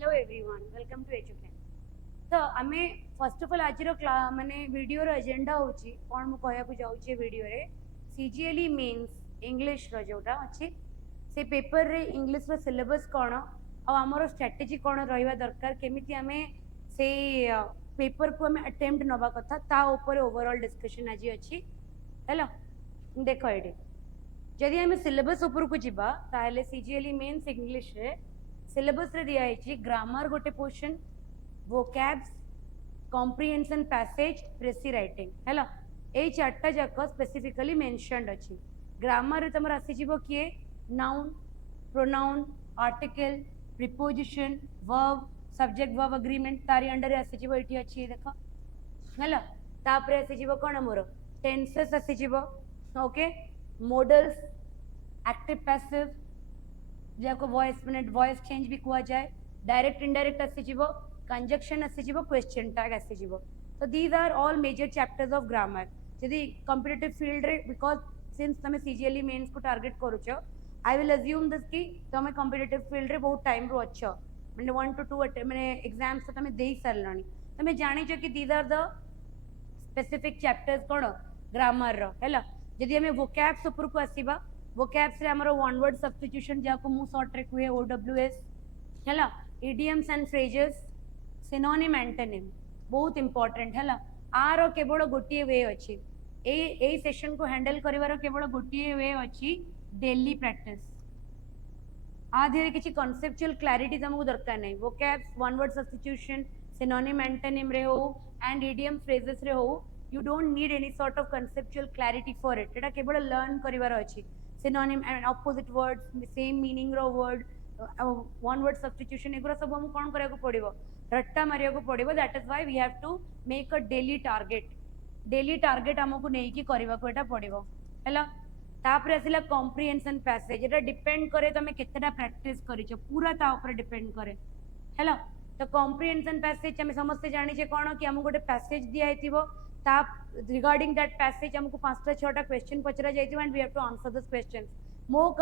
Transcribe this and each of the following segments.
Hello everyone welcome to Educane. तो आमे first of all आज माने वीडियो रो एजेंडा होची कोन मु कहया को जाउची वीडियो रे सीजीएलई मेंस इंग्लिश रो जोटा अछि से पेपर रे इंग्लिश रो सिलेबस कोन आ हमरो स्ट्रेटजी कोन रहइबा दरकार केमिति आमे से पेपर को आमे अटेम्प्ट नबा कथा ता ऊपर ओवरऑल डिस्कशन आज अछि। हेलो देखो एडी जदि आमे सिलेबस ऊपर को जिबा ताले सीजीएलई मेंस इंग्लिश रे सिलेबस रे दिया है ग्रामर गोटे portion vocabs comprehension passage प्रेसी writing हैला ए चारटा जाक स्पेसिफिकली मेंशनड अछि। ग्रामर रे तमर आसी जिवो किए noun pronoun article preposition verb subject verb agreement तारी अंडर आसी जिवो एठी अछि देखो हैला तापरे आसी जिवो कोन मोर टेंसेस आसी जिवो ओके मॉडल्स एक्टिव पैसिव जाको वॉइस मिनट वॉइस चेंज भी कुआ जाए डायरेक्ट इनडायरेक्ट आसी जिवो कंजक्शन आसी जिवो क्वेश्चन टैग आसी जिवो। तो these are all major chapters of grammar जदि कॉम्पिटिटिव फील्ड रे बिकॉज सिंस तमे सीजीएलई मेंस को टारगेट करूछो आई विल अज्यूम दिस कि तमे कॉम्पिटिटिव फील्ड रे बहुत टाइम रो अच्छो माने 1 to 2 माने एग्जाम्स तो तमे देई सरलणी तमे जानि छ कि these are the specific chapters कोन ग्रामर रो हैला। जदि हमें वोकैब्स ऊपर को आसीबा वोकैब्स रे हमरो वन वर्ड सब्स्टिट्यूशन जाको मु शॉर्ट रे कुए ओडब्ल्यूएस हैला idioms and phrases synonym antonym बहुत इंपोर्टेंट हैला आरो केवल गोटिए वे अछि ए सेशन को हैंडल करिवार केवल गोटिए वे अछि डेली प्रैक्टिस आ धीरे किछि कॉन्सेप्चुअल क्लैरिटी तमको दरकार नै vocabs one word substitution synonym antonym रे हो एंड इडियम फ्रेजेस रे हो you don't need any sort of conceptual clarity for it एटा केवल लर्न करिवार अछि synonym and opposite words same meaning row word one word substitution एगुरा सब हम कोन करया को पड़िबो रट्टा मारिया को पड़िबो that is why we have to make a daily target हमको नै कि करबा को एटा पड़िबो हैला। तापर आसिला कॉम्प्रिहेंशन पैसेज एटा डिपेंड करे तमे केतेटा प्रैक्टिस करिछो पूरा ता ऊपर डिपेंड करे हैला। तो कॉम्प्रिहेंशन पैसेज हम समस्त जानि छे कोन कि हम गोटे पैसेज दिया हेतिबो ता रिगार्डिंग दैट पैसेज हमको 5टा 6टा क्वेश्चन पचरा जाइथिबो and we have to answer this questions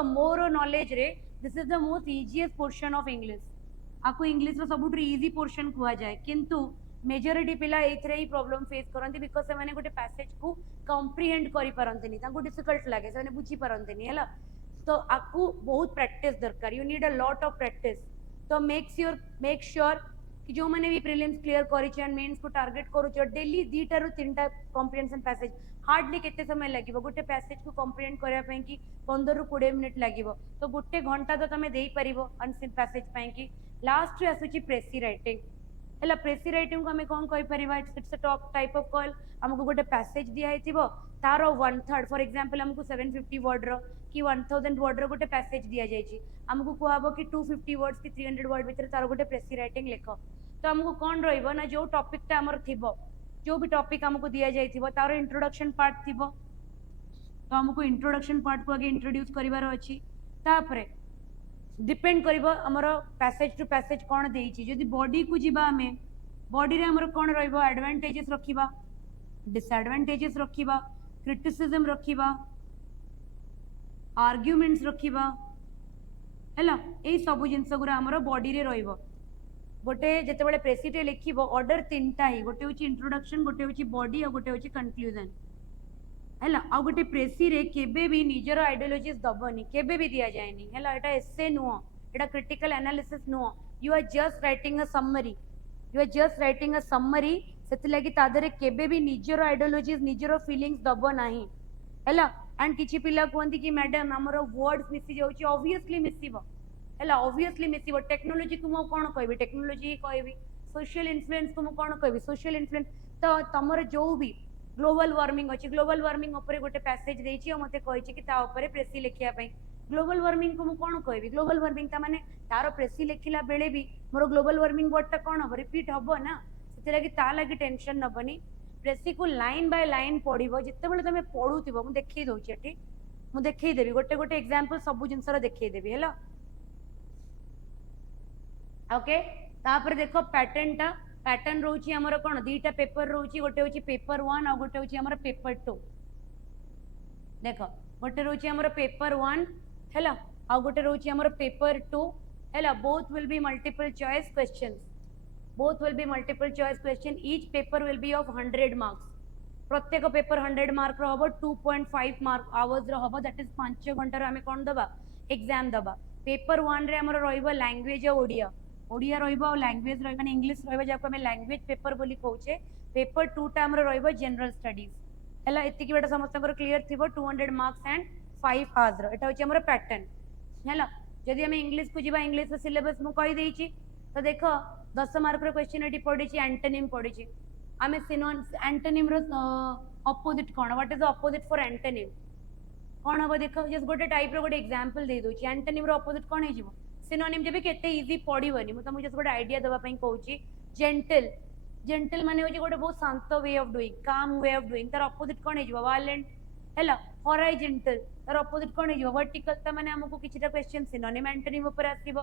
more knowledge रे this is the most easiest portion of English आको इंग्लिश रो सबुठ इजी पोर्शन कुआ जाए किंतु मेजॉरिटी पिला एथरे ही प्रॉब्लम फेस करंती बिकॉज़ से माने गोटे पैसेज को कॉम्प्रिहेंड करि परंतनी ताको डिफिकल्ट लागे से माने बुझी परंतनी हैला। तो आको बहुत प्रैक्टिस दरकार you need a lot of practice. तो मेक श्योर कि जो मैंने भी प्रीलिम्स क्लियर करिछ एंड मेंस को टारगेट करूछ डेली 2टा रु 3टा कॉम्प्रिहेंशन पैसेज हार्डली केते समय लागिवो गोटे पैसेज को कॉम्प्रिहेंड करिया पई कि 15 रु 20 मिनिट लागिवो तो गोटे घंटा तो तमे देई परिबो अनसिन पैसेज पई कि लास्ट रे आसुची प्रेसी राइटिंग हैला। प्रेसी राइटिंग को हमें कोन कहि परिबा it's a top type of call हमको गोटे पैसेज दिया हेतिबो तारो 1/3 फॉर एग्जांपल हमको 750 वर्ड रो कि 1000 वर्ड रो गोटे पैसेज दिया जायछि हमको कहबो कि 250 वर्ड्स कि 300 वर्ड भीतर तारो गोटे प्रेसी राइटिंग लिखो तो हमको कौन रहिबो ना जो टॉपिक ता हमर थिबो जो भी टॉपिक हमको दिया जायथिबो तारो इंट्रोडक्शन पार्ट थिबो तो हमको इंट्रोडक्शन पार्ट को आगे इंट्रोड्यूस करिवार अछि तापरे डिपेंड करिवो हमर पैसेज टू पैसेज कोन देइछि जदि बॉडी को जिबा हमें बॉडी रे हमर कोन रहिबो एडवांटेजेस रखिबा डिसएडवांटेजेस रखिबा क्रिटिसिज्म रखिबा आर्गुमेंट्स रखिबा हैला ए सब जिंस गुरा हमर बॉडी रे रहिबो गोटे जेते बळे प्रेसिटे लिखिबो ऑर्डर 3टा ही गोटे होची इंट्रोडक्शन गोटे होची बॉडी और गोटे होची कंक्लूजन हैला आ गोटे प्रेसी रे केबे भी निजर आइडियोलॉजीज दबनी केबे भी दिया जायनी हैला एटा एसे नुओ एटा क्रिटिकल एनालिसिस नुओ you are just writing a summary सेति लागि तादरे केबे भी निजर आइडियोलॉजीज निजर फीलिंग्स दबो नाही हैला। एंड किछि पिला कोंती कि मैडम हमरो वर्ड्स मिसी जाउची ऑब्वियसली मिसीबो हैला ऑब्वियसली मिसीबो टेक्नोलॉजी को मो कोन कहबी टेक्नोलॉजी कहबी सोशल इन्फ्लुएंस को मो कोन कहबी सोशल इन्फ्लुएंस तो तमर जो भी ग्लोबल वार्मिंग अछि ग्लोबल वार्मिंग ऊपर गोटे पैसेज देछि और मते कहिछि कि ता ऊपर प्रेसी लिखिया पई ग्लोबल वार्मिंग को मो कोन कहबी ग्लोबल वार्मिंग ता माने तारो प्रेसी लिखिला बेले भी मोर ग्लोबल वार्मिंग वर्ड ता कोन हो रिपीट हबो ना सेते लागि ता लागि टेंशन नबनी प्रेसी को लाइन बाय लाइन पढिबो जत्ते बेले तमे पढुतिबो मु देखै दोछि एठी मु देखै देबी गोटे गोटे एग्जांपल सब जिंसरा देखै देबी हैला ओके। तापर देखो पैटर्न रोची हमर कोन 2टा पेपर रोची गोटे होची पेपर 1 और गोटे होची हमर पेपर 2 देखो गोटे रोची हमर पेपर 1 हैला आ गोटे रोची हमर पेपर 2 हैला both will be multiple choice questions, both will be multiple choice question, each paper will be of 100 marks, प्रत्येक पेपर 100 मार्क रो हबो 2.5 मार्क आवर्स रो हबो, दैट इज 5 घंटा रो हमें कोन दबा एग्जाम दबा। पेपर 1 रे हमर रहइबो लैंग्वेज ओडिया, ओडिया रहइबो लैंग्वेज रहइबो माने इंग्लिश रहइबो जाको हमें लैंग्वेज पेपर बोली कहउछे। पेपर 2 टा हमर रहइबो जनरल स्टडीज हैला, एति की बेटा समस्त को क्लियर थिबो 200 मार्क्स एंड 5 आवर्स रो, एटा होचे हमर पैटर्न हैला। जदि हमें इंग्लिश को जिबा, इंग्लिश रो सिलेबस मु कहि देइची, तो देखो 10 मार्क रो क्वेश्चन एटी पढिची, एंटोनिम पढिची, आमे एंटोनिम रो ऑपोजिट कोन, what is the opposite for antonym कोन हबो देखो, जस्ट गोटे टाइप रो गोटे एग्जांपल दे दोची, एंटोनिम रो ऑपोजिट कोन हे जिवो, सिनोनिम जेबे केते इजी पढिबनी, मु तुमको जस्ट गोटे आइडिया देबा पई कहउची। जेंटल, जेंटल माने होची गोटे बहुत शांत वे ऑफ डूइंग, काम वे ऑफ डूइंग, तार ऑपोजिट कोन हे जिवो, वायलेंट हैला। हॉराइजॉन्टल तार ऑपोजिट कोन हे जिवो, वर्टिकल, त माने हमको किछटा क्वेश्चन सिनोनिम एंटोनिम ऊपर आसीबो।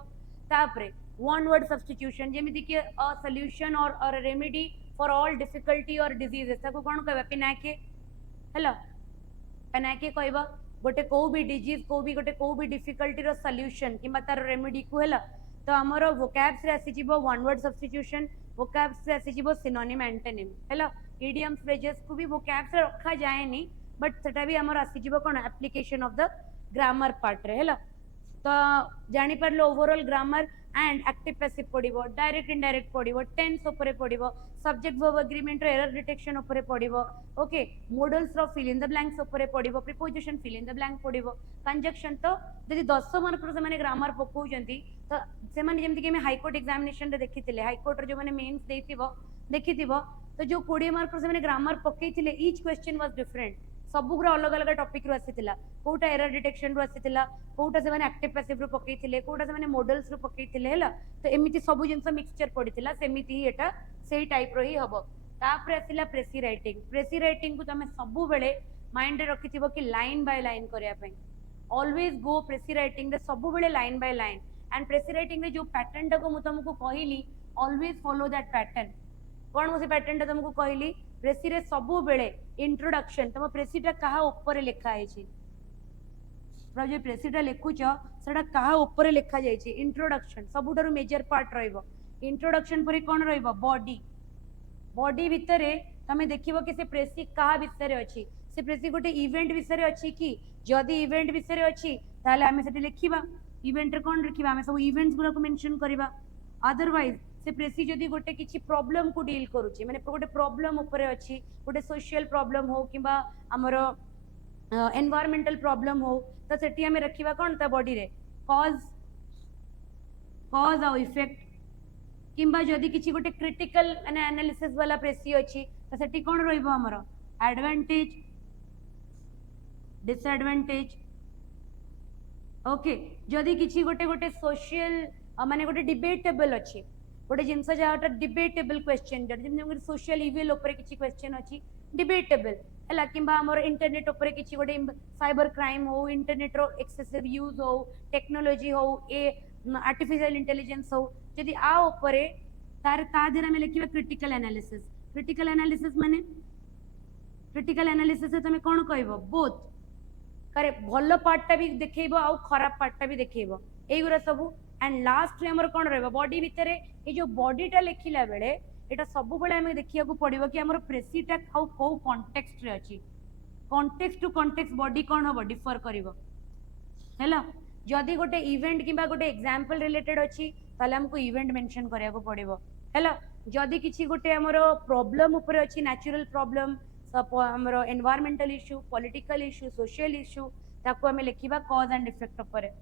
तापरे वन वर्ड सब्स्टिट्यूशन, जेमिति कि अ सॉल्यूशन और a remedy for all difficulty और डिजीजेस, ताको कोन कहबा पिनाके हैला, पिनाके कहबा गोटे को भी डिजीज को भी गोटे को भी डिफिकल्टी रो सॉल्यूशन किबा तार रेमेडी को हैला। तो हमरो वोकैब्स रे आसी जिवो वन वर्ड सब्स्टिट्यूशन, वोकैब्स रे आसी जिवो सिनोनिम एंटोनिम हैला। इडियम्स फ्रेजेस को भी वोकैब्स रे रखा जाएनी, बट सेटा भी हमर आसी जिवो कोन application of the grammar part रे हैला। तो जानी परलो overall grammar and active passive पडिबो, डायरेक्ट इनडायरेक्ट पडिबो, टेंस ऊपर पडिबो, सब्जेक्ट वर्ब एग्रीमेंट रो एरर डिटेक्शन ऊपर पडिबो, ओके, मॉडल्स रो फिल इन द ब्लैंक्स ऊपर पडिबो, preposition fill in the blank पडिबो, कंजक्शन। तो जदि 10 मार्क रो से माने ग्रामर पकौ जंती, तो से माने जेमति कि हम हाई कोर्ट एग्जामिनेशन रे देखिथिले, हाई कोर्ट रो जो माने मेंस देथिबो देखिथिबो, तो जो 20 मार्क रो से माने ग्रामर पकैथिले, ईच क्वेश्चन वाज डिफरेंट, सबुग्र अलग अलग टॉपिक रो आसीथिला, कोटा एरर डिटेक्शन रो आसीथिला, कोटा से माने एक्टिव पैसिव रो पकैथिले, कोटा से माने मॉडल्स रो पकैथिले हैला। तो एमिति सब जिंस मिक्सचर पडिथिला, सेमिति ही एटा सेही टाइप रो ही हबो। तापरे आसिला प्रेसी राइटिंग, प्रेसी राइटिंग को तमे सबु बेले माइंड रे रखिथिबो कि लाइन बाय लाइन करिया पई, ऑलवेज गो प्रेसी राइटिंग रे सबु बेले line by line, and प्रेसी writing रे जो पैटर्न टा को मु तुमको कहिली, ऑलवेज फॉलो दैट पैटर्न। कोन मु से पैटर्न टा तुमको कहिली, प्रेसी रे सबु बेले इंट्रोडक्शन, तम प्रेसी टा कहा ऊपर लिखा है छी, प्र जो प्रेसी टा लिखुछ सेटा कहा ऊपर लिखा जाय छी, इंट्रोडक्शन सबुठारु मेजर पार्ट रहइबो। इंट्रोडक्शन परे कोन रहइबो, बॉडी, बॉडी भितरे तमे देखिबो कि से प्रेसी कहा विषय रे अछि, से प्रेसी गोटे इवेंट विषय रे अछि कि, जदी इवेंट विषय रे अछि ताले हमें सेटे लिखिबा, इवेंट रे कोन लिखिबा, हमें सब इवेंट्स गुरा को मेंशन करबा। अदरवाइज से प्रेसी जदी गोटे किछि प्रॉब्लम को डील करूची, माने गोटे प्रॉब्लम ऊपर अछि, गोटे सोशल प्रॉब्लम हो किबा हमरो एनवायरमेंटल प्रॉब्लम हो, तो सेठी हमें रखिबा कोन ता बॉडी रे कॉज, कॉज और इफेक्ट, किंबा जदी किछि गोटे क्रिटिकल एनालिसिस वाला प्रेसी अछि, तो सेठी कोन रहइबो हमरो एडवांटेज डिसएडवांटेज, ओके। जदी किछि गोटे गोटे सोशल माने गोटे डिबेटेबल अछि, गोटे जिंस जाटा डिबेटेबल क्वेश्चन, जदी सोशल इविल ऊपर किछि क्वेश्चन अछि डिबेटेबल हैला, किंबा हमर इंटरनेट ऊपर किछि गोटे साइबर क्राइम हो, इंटरनेट रो एक्सेसिव यूज हो, टेक्नोलॉजी हो, ए आर्टिफिशियल इंटेलिजेंस हो, जदी आ ऊपर तार ता देर में लिखिबा क्रिटिकल एनालिसिस। क्रिटिकल एनालिसिस माने, क्रिटिकल एनालिसिस से तमे कोन कहइबो, बोथ करे भलो पार्टटा भी देखैबो आ खराब पार्टटा भी देखैबो, एगुरा सब। एंड लास्ट रे हमर कोन रहबो, बॉडी भितरे ए जो बॉडीटा लिखिला बेले एटा सब बेले हमें देखिया को पड़िबो कि हमर प्रेसीटा खाउ को कॉन्टेक्स्ट रे अछि, कॉन्टेक्स्ट टू कॉन्टेक्स्ट बॉडी कोन हबो डिफर करिवो हैला। जदी गोटे इवेंट किबा गोटे एग्जांपल रिलेटेड अछि ताले हमको इवेंट मेंशन करिया को पड़िबो हैला। जदी किछि गोटे हमर प्रॉब्लम ऊपर अछि, नेचुरल प्रॉब्लम, हमर environmental issue, political issue, social issue, ताको हमें लिखिबा कॉज एंड इफेक्ट ऊपर।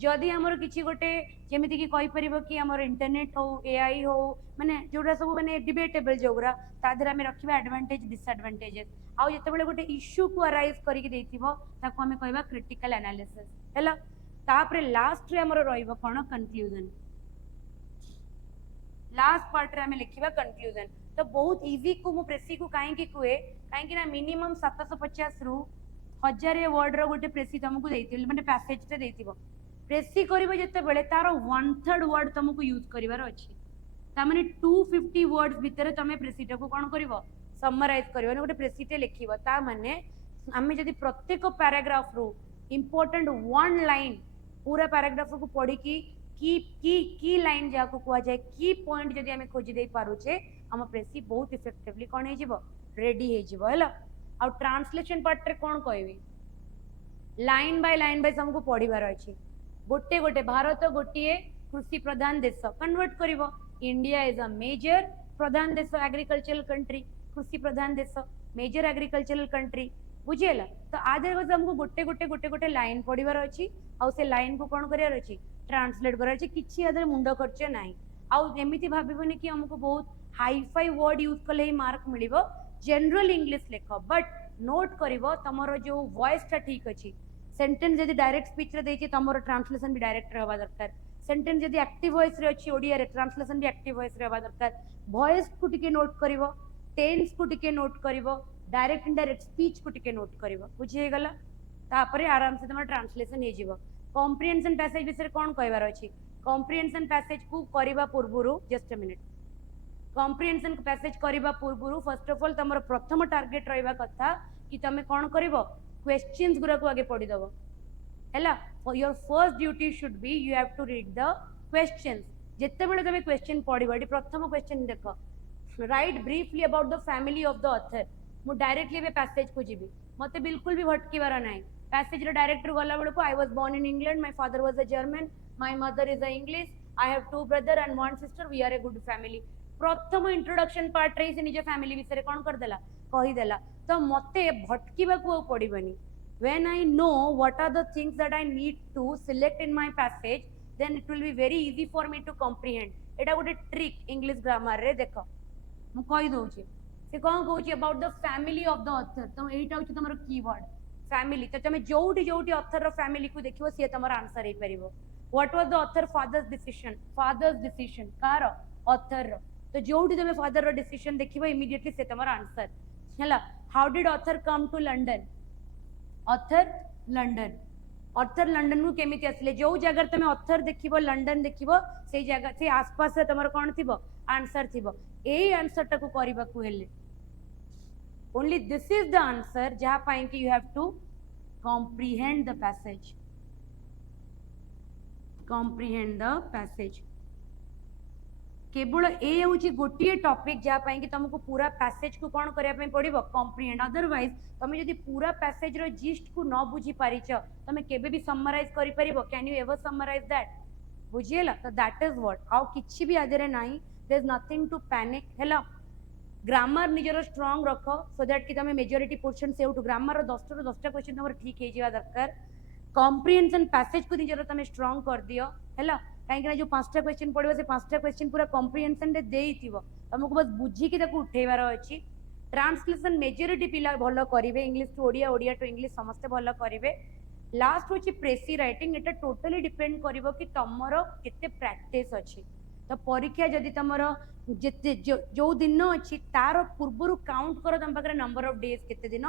जदी हमर किछि गोटे जेमिति कि कहि परिबो कि हमर इंटरनेट हो, एआई हो, माने जोरा सब माने डिबेटेबल जोगरा, ता देरा हमें रखिबा एडवांटेज डिसएडवांटेजेस। आ जते बेले गोटे इश्यू को अराइज करि के देथिबो ताको हमें कहबा क्रिटिकल एनालिसिस हैला। तापरे लास्ट रे हमर रहइबो कोन, कंक्लूजन। लास्ट पार्ट रे हमें लिखिबा कंक्लूजन। तो बहुत इजी को मु प्रेसी को काहे कि कुए, काहे कि ना मिनिमम 750 रु 1000 वर्ड रो गोटे प्रेसी तुमको देथिल, माने पैसेज रे देथिबो। प्रेसी करिबो जते बेले तारो 1/3 वर्ड तुमको यूज करिवार अछि, ता माने 250 वर्ड्स भितरे तमे प्रेसीटा को कोन करिवो, समराइज करिवो, गोटे प्रेसीटे लिखिबो। ता माने हमें जदी प्रत्येक पैराग्राफ रो इंपोर्टेंट वन लाइन पूरा पैराग्राफ को पढ़ी कि की लाइन जहाँ को कुआ जाए की पॉइंट जदि आम खोजी दे पारुचे आम प्रेसी बहुत इफेक्टिवली कौन हो रेडी है आ ट्रांसलेशन पार्ट रे कौन कहबी लाइन बाय हमको पढ़िबार अछि गोटे गोटे भारत गोटे कृषि प्रधान देश कन्वर्ट करिवो इंडिया इज अ मेजर प्रधान देश एग्रीकल्चरल कंट्री कृषि प्रधान देश मेजर एग्रीकल्चरल कंट्री बुझीला तो आधे बस हमको गोटे गोटे गोटे गोटे लाइन पढ़िबार अछि आ से लाइन को कौन करियार अछि ट्रांसलेट करार अछि किछि आधे मुंड खर्च नाही आ एमिति भाबिबोनी कि हमको बहुत हाई फाई वर्ड यूज कले मार्क मिलिबो जनरल इंग्लिश लेख बट नोट करिवो तमरो जो वॉइस टा ठीक अछि सेंटेंस जदि डायरेक्ट स्पीच रे देछि तमरो ट्रांसलेशन भी डायरेक्ट रहबा दरकार सेंटेंस जदि एक्टिव वॉइस रे अछि ओडिया रे ट्रांसलेशन भी एक्टिव वॉइस रे रहबा दरकार वॉइस को टिके नोट करिवो टेंस को टिके नोट करिवो डायरेक्ट इनडायरेक्ट स्पीच को टिके नोट करिवो बुझी गला तापरे आराम से तमरो ट्रांसलेशन हे जीवो कॉम्प्रिहेंशन पैसेज विषय कोन कहबार अछि कॉम्प्रिहेंशन पैसेज को करिबा पूर्वरु just a minute comprehension passage करिबा पूर्वरु फर्स्ट ऑफ ऑल तमरो प्रथम टार्गेट रहबा कथा कि तमे कोन करिवो क्वेश्चंस गुरा को आगे पढ़ी दबो हैला your first duty should be you have to read the questions जत्ते बेले तमे क्वेश्चन पढ़िबो एटी प्रथम क्वेश्चन देखो write briefly about the family of the author मु डायरेक्टली बे पैसेज को जीबी मते बिल्कुल भी भटकीबार नाही पैसेज रे डायरेक्टर गला बेले को I was born in England my father was a German my mother is a English I have two brother and one sister we are a good family प्रथम इंट्रोडक्शन पार्ट रे से निज family विषय कोन कर देला कहि देला तो मते भटकीबा को पड़िबनी when I know what are the things that I need to select in my passage then it will be very easy for me to comprehend एटा गोटे ट्रिक इंग्लिश ग्रामर रे देखो मु कहि दोछि से कोन कहूछि about the family of the author तो एटा होछि तमरो कीवर्ड फैमिली तो तमे जोउटी जोउटी ऑथर रो फैमिली को देखिवो से तमरो आंसर हे परिबो what was the author father's decision कार ऑथर रो तो जोउटी तमे फादर रो डिसीजन देखिवो इमीडिएटली से तमरो आंसर हला how did author come to London author London को केमिति आसले जो जगह तमे ऑथर देखिबो लंडन देखिबो से जगह से आसपास रे तमरो कोन थिबो आंसर थिबो एई आंसर टाको करिबा को हेले only this is the answer जहा पाई कि you have to comprehend the passage केवल ए होची गोटिए टॉपिक जहा पाई कि तुमको पूरा पैसेज को कोन करिया पई पड़िबो कॉम्प्रिहेंड अदरवाइज तमे यदि पूरा पैसेज रो जिस्ट को न बुझी पारिछ तमे केबे भी समराइज करि परिबो can you ever summarize that बुझिएला तो दैट इज व्हाट आउ किछि भी आदरे नाही there is nothing to panic हेला ग्रामर निजरो स्ट्रांग रखो सो दैट कि तमे मेजॉरिटी पोर्शन से उठ ग्रामर रो 10 रो 10टा क्वेश्चन तमर ठीक हे जिवा दरकार कॉम्प्रिहेंशन पैसेज को निजरो तमे स्ट्रांग कर दियो हेला कहीं जो 5टा क्वेश्चन पड़ो से 5टा क्वेश्चन पूरा कॉम्प्रिहेंशन रे देइथिबो तुमको बस बुझी कि ताको उठेबार अछि ट्रांसलेशन मेजॉरिटी पिला भलो करिवे English to Odia Odia to English समस्त भलो करिवे लास्ट होची प्रेसी राइटिंग एटा टोटली डिपेंड करिवो कि तमरो केते प्रैक्टिस अछि तो परीक्षा जदि तमरो जेते जो दिन अछि तार पूर्वरु काउंट करो तम पाखरे नंबर ऑफ डेज केते दिन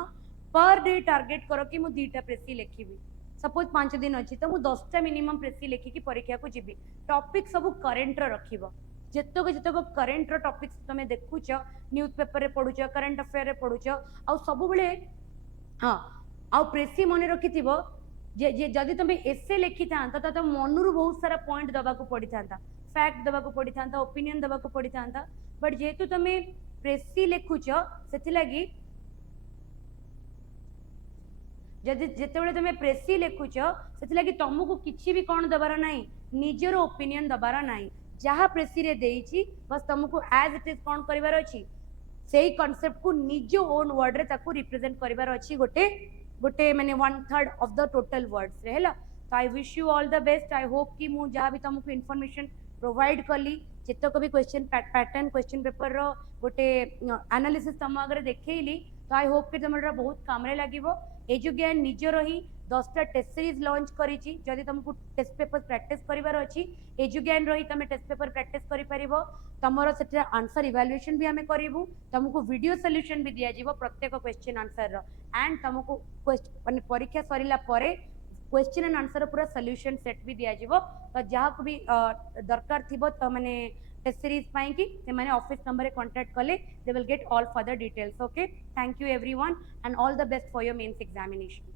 पर डे टारगेट करो कि मु 2टा प्रेसी लेखिबी सपोज 5 दिन अच्छी तो मुझे 10टा मिनिमम प्रेसी लिखिकी परीक्षा को जीवी टॉपिक सब करेंट रखिब जितक जितक करेंट टॉपिक तुम देखुच न्यूज पेपर रे पढ़ुच करेंट अफेयर रे पढ़ुच आ सब बेले हाँ आ प्रेसी मन रखि जे जदि तुम एसे लिखि था तो मनरु बहुत सारा पॉइंट दबा को पड़ी था फैक्ट दबा को पड़ी था ओपिनियन दबा को पड़ी था बट जेहेतु तुम प्रेसी लिखुच से लगी जदि जेतेबेले तुम प्रेसी लिखुच से लगी तुमको किसी भी कौन दबार ना निजर ओपिनियन दबार ना जहाँ प्रेसी रे देइछि बस तुमको एज इट इज कौन करिवार अछि सेही कांसेप्ट को निज ओन वर्ड रे ताको रिप्रेजेंट करिवार अछि गोटे गोटे माने 1/3 ऑफ द टोटल वर्ड्स रे हैला तो I wish you all the best I hope कि मु जहाँ भी तुमको इन्फॉर्मेशन प्रोवाइड कली जितक भी क्वेश्चन पैटर्न क्वेश्चन पेपर रो गोटे एनालिसिस तुम आगे देखैली तो आई होप कि तुमरा बहुत काम रे लागिवो एजुज्ञान निजर ही 10टा टेस्ट सीरीज लॉन्च करिछि जदि तुमको टेस्ट पेपर प्रैक्टिस करिवार अछि एजुज्ञान रही तुम टेस्ट पेपर प्रैक्टिस करि परिबो तमरो सेटा आंसर इवैल्यूएशन भी हमें करिवु तुमको वीडियो सॉल्यूशन भी दिया जीवो प्रत्येक क्वेश्चन आंसर रो एंड तुमको माने परीक्षा सरिला परे क्वेश्चन एंड आंसर पूरा सॉल्यूशन सेट भी दिया जीवो तो जहा को भी दरकार थिबो तो माने टेस्ट सीरीज पाई कि से माने ऑफिस नंबर रे कांटेक्ट कले they will get all further details okay thank you everyone and all the best for your mains examination